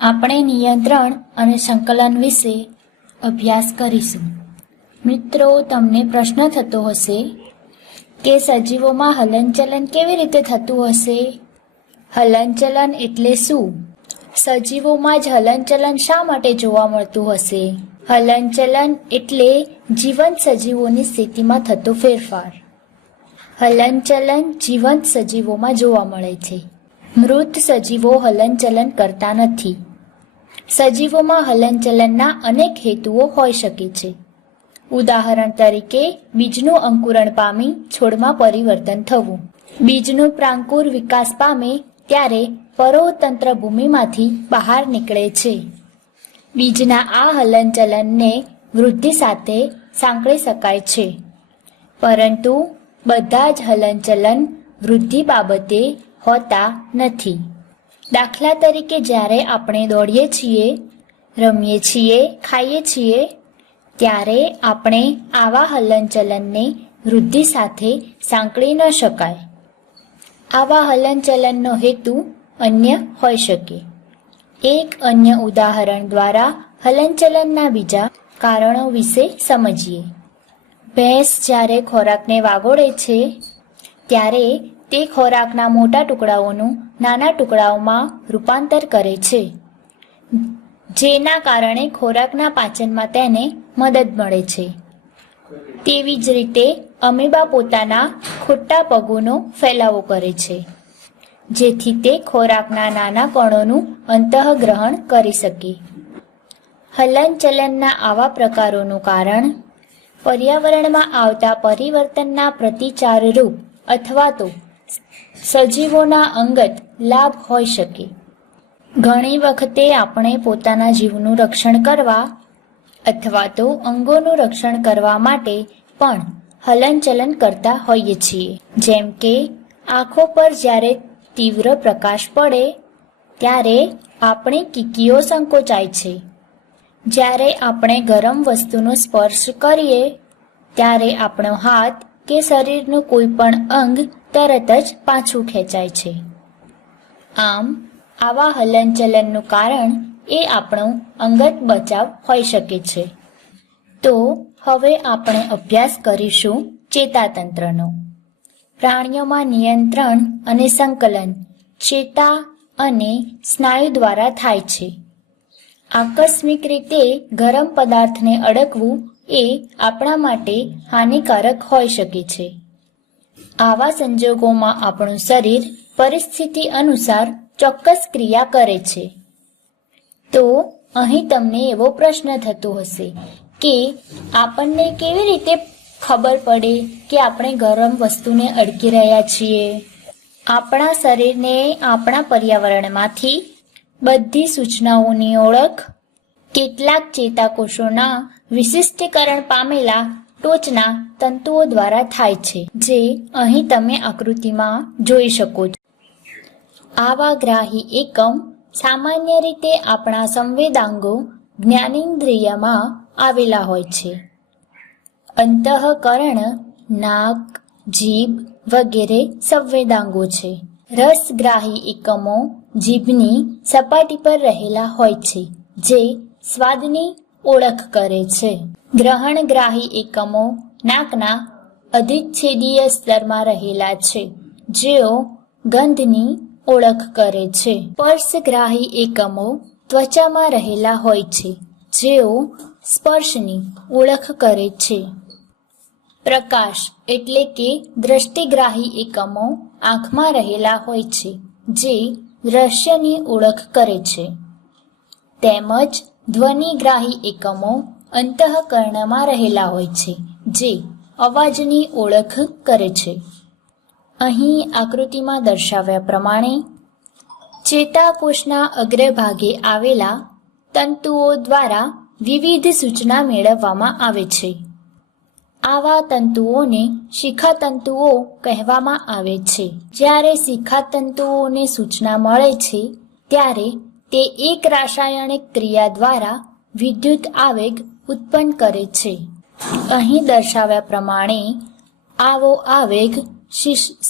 આપણે નિયંત્રણ અને સંકલન વિશે અભ્યાસ કરીશું. મિત્રો, તમને પ્રશ્ન થતો હશે કે સજીવોમાં હલનચલન કેવી રીતે થતું હશે? હલનચલન એટલે શું? સજીવોમાં જ હલનચલન શા માટે જોવા મળતું હશે? હલનચલન એટલે જીવંત સજીવોની સ્થિતિમાં થતો ફેરફાર. હલનચલન જીવંત સજીવોમાં જોવા મળે છે. મૃત સજીવો હલનચલન કરતા નથી. સજીવોમાં હલનચલનના અનેક હેતુઓ હોઈ શકે છે. ઉદાહરણ તરીકે, બીજનું અંકુરણ પામી છોડમાં પરિવર્તન થવું. બીજનું પ્રાંકુર વિકાસ પામે ત્યારે પરોતંત્ર ભૂમિમાંથી બહાર નીકળે છે. બીજના આ હલનચલનને વૃદ્ધિ સાથે સાંકળી શકાય છે. પરંતુ, બધા જ હલનચલન વૃદ્ધિ બાબતે હોતા નથી. દાખલા તરીકે જ્યારે આપણે દોડીએ છીએ, રમીએ છીએ, ખાઈએ છીએ, ત્યારે આપણે આવા હલનચલનને વૃદ્ધિ સાથે સાંકળી ન શકાય. આવા હલનચલનનો હેતુ અન્ય હોઈ શકે. એક અન્ય ઉદાહરણ દ્વારા હલનચલનના બીજા કારણો વિશે સમજીએ. ભેંસ જ્યારે ખોરાકને વાગોળે છે, ત્યારે તે ખોરાકના મોટા ટુકડાઓનું નાના ટુકડાઓમાં રૂપાંતર કરે છે, જેના કારણે ખોરાકના પાચનમાં તેને મદદ મળે છે. તેવી જ રીતે અમીબા પોતાના ખોટા પગોનો ફેલાવો કરે છે, જેથી તે ખોરાકના નાના કણોનું અંતઃગ્રહણ કરી શકે. હલનચલનના આવા પ્રકારોનું કારણ પર્યાવરણમાં આવતા પરિવર્તનના પ્રતિચારરૂપ અથવા તો સજીવોના અંગત લાભ હોઈ શકે. ઘણી વખતે આપણે પોતાના જીવનું રક્ષણ કરવા અથવા તો અંગોનું રક્ષણ કરવા માટે પણ હલનચલન કરતા હોઈએ છીએ. જેમ કે, આંખો પર જ્યારે તીવ્ર પ્રકાશ પડે, ત્યારે આપણી કીકીઓ સંકોચાય છે. જ્યારે આપણે ગરમ વસ્તુનો સ્પર્શ કરીએ, ત્યારે આપણો હાથ કે શરીરનું કોઈ પણ અંગ તરત જ પાછું ખેંચાય છે. આમ, આવા હલનચલનનું કારણ એ આપણો અંગત બચાવ હોઈ શકે છે. તો, હવે આપણે અભ્યાસ કરીશું ચેતાતંત્રનો. પ્રાણીઓમાં નિયંત્રણ અને સંકલન, ચેતા અને સ્નાયુ દ્વારા થાય છે. આકસ્મિક રીતે ગરમ પદાર્થને અડકવું એ આપણા માટે હાનિકારક હોઈ શકે છે. આવા સંજોગોમાં આપણું શરીર પરિસ્થિતિ અનુસાર ચોક્કસ ક્રિયા કરે છે. તો અહીં તમને એવો પ્રશ્ન થતો હશે કે આપણને કેવી રીતે ખબર પડે કે આપણે ગરમ વસ્તુને અડકી રહ્યા છીએ? આપણા શરીરને આપણા પર્યાવરણમાંથી બધી સૂચનાઓની ઓળખ, કેટલાક ચેતાકોષોના વિશિષ્ટીકરણ પામેલા ટોચના તંતુઓ દ્વારા થાય છે, જે અહીં તમે આકૃતિમાં જોઈ શકો છો. આવા ગ્રાહી એકમ સામાન્ય રીતે આપણા સંવેદાંગો જ્ઞાનેન્દ્રિયમાં આવેલા હોય છે. અંતઃકરણ, નાક, જીભ વગેરે સંવેદાંગો છે. રસગ્રાહી એકમો જીભની સપાટી પર રહેલા હોય છે, જે સ્વાદની ઓળખ કરે છે. ગ્રહણગ્રાહી એકમો નાકના અધિચ્છેદીય સ્તરમાં રહેલા છે, જેઓ ગંધની ઓળખ કરે છે. સ્પર્શગ્રાહી એકમો ત્વચામાં રહેલા હોય છે, જેઓ સ્પર્શની ઓળખ કરે છે. પ્રકાશ એટલે કે દ્રષ્ટિગ્રાહી એકમો આંખમાં રહેલા હોય છે, જે દ્રશ્યની ઓળખ કરે છે. તેમજ ધ્વનિગ્રાહી એકમો અંતઃકરણમાં રહેલા હોય છે, જે અવાજની ઓળખ કરે છે. અહીં આકૃતિમાં દર્શાવ્યા પ્રમાણે ચેતાકોષના અગ્રભાગે આવેલા તંતુઓ દ્વારા વિવિધ સૂચના મેળવવામાં આવે છે. આવા તંતુઓને શિખાતંતુઓ કહેવામાં આવે છે. જ્યારે શિખાતંતુઓને સૂચના મળે છે, ત્યારે તે એક રાસાયણિક ક્રિયા દ્વારા વિદ્યુત આવેગ ઉત્પન્ન કરે છે. અહીં દર્શાવ્યા પ્રમાણે, આવો આવેગ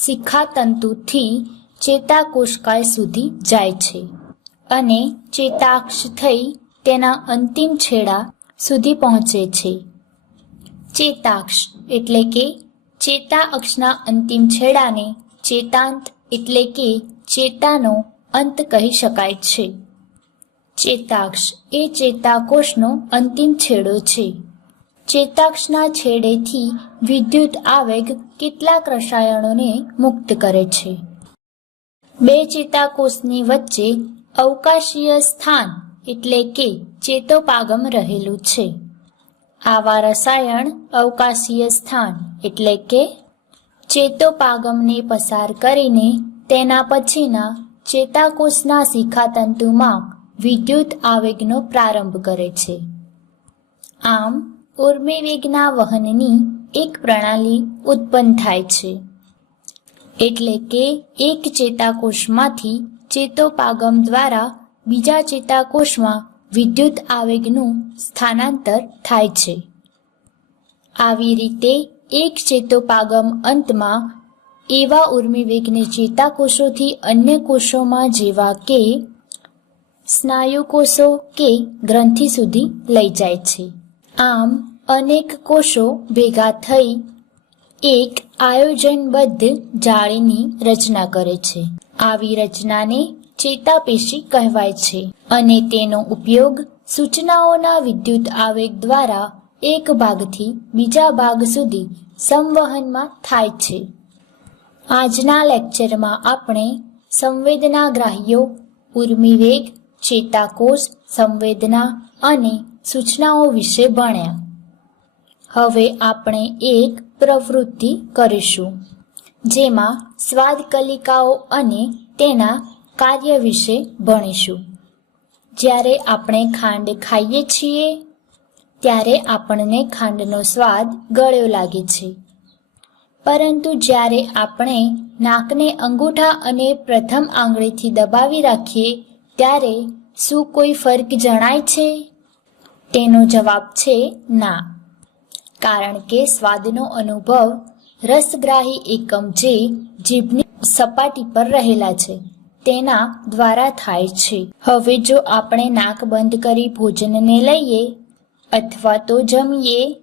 શિખાતંતુથી ચેતાકોષકાય સુધી જાય છે અને ચેતાક્ષ થઈ તેના અંતિમ છેડા સુધી પહોંચે છે. ચેતાક્ષ એટલે કે ચેતા અક્ષના અંતિમ છેડાને ચેતાંત એટલે કે ચેતાનો અંત કહી શકાય છે. ચેતાક્ષ એ ચેતાકોષનો અંતિમ છેડો છે. ચેતાક્ષના છેડેથી વિદ્યુત આવેગ કેટલાક રસાયણોને મુક્ત કરે છે. બે ચેતાકોષની વચ્ચે અવકાશીય સ્થાન એટલે કે ચેતોપાગમ રહેલું છે. આવા રસાયણ અવકાશીય સ્થાન એટલે કે ચેતોપાગમને પસાર કરીને તેના પછીના ચેતાકોષના શિખાતંતુમાં વિદ્યુત આવેગનો પ્રારંભ કરે છે. આમ ઉર્મિવેગના વહનની એક પ્રણાલી ઉત્પન્ન થાય છે. એટલે કે, એક ચેતાકોષમાંથી ચેતોપાગમ દ્વારા બીજા ચેતાકોષમાં વિદ્યુત આવેગનું સ્થાનાંતર થાય છે. આવી રીતે, એક ચેતોપાગમ અંતમાં એવા ઉર્મિવેગને ચેતાકોષોથી અન્ય કોષોમાં જેવા કે સ્નાયુ કોષો કે ગ્રંથિ સુધી લઈ જાય છે. આમ અનેક કોષો ભેગા થઈ એક આયોજનબદ્ધ જાળીની રચના કરે છે. આવી રચનાને ચેતાપેશી કહેવાય છે અને તેનો ઉપયોગ સૂચનાઓના વિદ્યુત આવેગ દ્વારા એક ભાગથી બીજા ભાગ સુધી સંવહનમાં થાય છે. આજના લેક્ચરમાં આપણે સંવેદનાગ્રાહીઓ ઉર્મિવેગ ચેતાકોષ, સંવેદના અને સૂચનાઓ વિશે ભણ્યા. હવે આપણે એક પ્રવૃત્તિ કરીશું, જેમાં સ્વાદ કલિકાઓ અને તેના કાર્ય વિશે ભણીશું. જ્યારે આપણે ખાંડ ખાઈએ છીએ, ત્યારે આપણને ખાંડનો સ્વાદ ગળ્યો લાગે છે. પરંતુ જ્યારે આપણે નાકને અંગૂઠા અને પ્રથમ આંગળીથી દબાવી રાખીએ ત્યારે શું કોઈ ફર્ક જણાય છે? તેનો જવાબ છે ના. કારણ કે સ્વાદનો અનુભવ રસગ્રાહી એકમ જે જીભની સપાટી પર રહેલા છે, તેના દ્વારા થાય છે. હવે જો આપણે નાક બંધ કરી ભોજનને લઈએ અથવા તો જમીએ,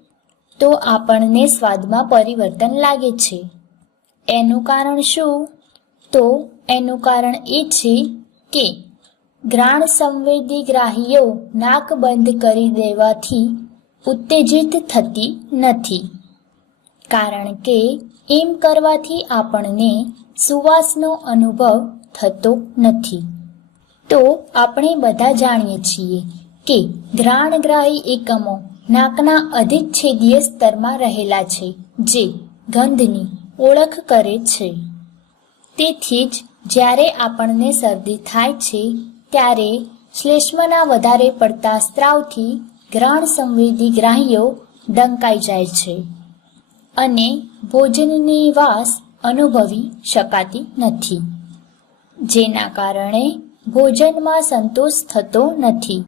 તો આપણને સ્વાદમાં પરિવર્તન લાગે છે. એનું કારણ શું? તો એનું કારણ એ છે કે ગ્રાણ સંવેદી ગ્રાહીઓ નાક બંધ કરી દેવાથી ઉત્તેજિત થતી નથી. કારણ કે એમ કરવાથી આપણને સુવાસનો અનુભવ થતો નથી. તો આપણે બધા જાણીએ છીએ કે ઘ્રાણગ્રાહી એકમો નાકના અધિચ્છેદીય સ્તરમાં રહેલા છે, જે ગંધની ઓળખ કરે છે. તેથી જ જ્યારે આપણને શરદી થાય છે ત્યારે શ્લેષ્મના વધારે પડતા સ્ત્રાવથી ગ્રહણ સંવેદી ગ્રાહીઓ ડંકાઈ જાય છે અને ભોજનની વાસ અનુભવી શકાતી નથી. જેના કારણે ભોજનમાં સંતોષ થતો નથી.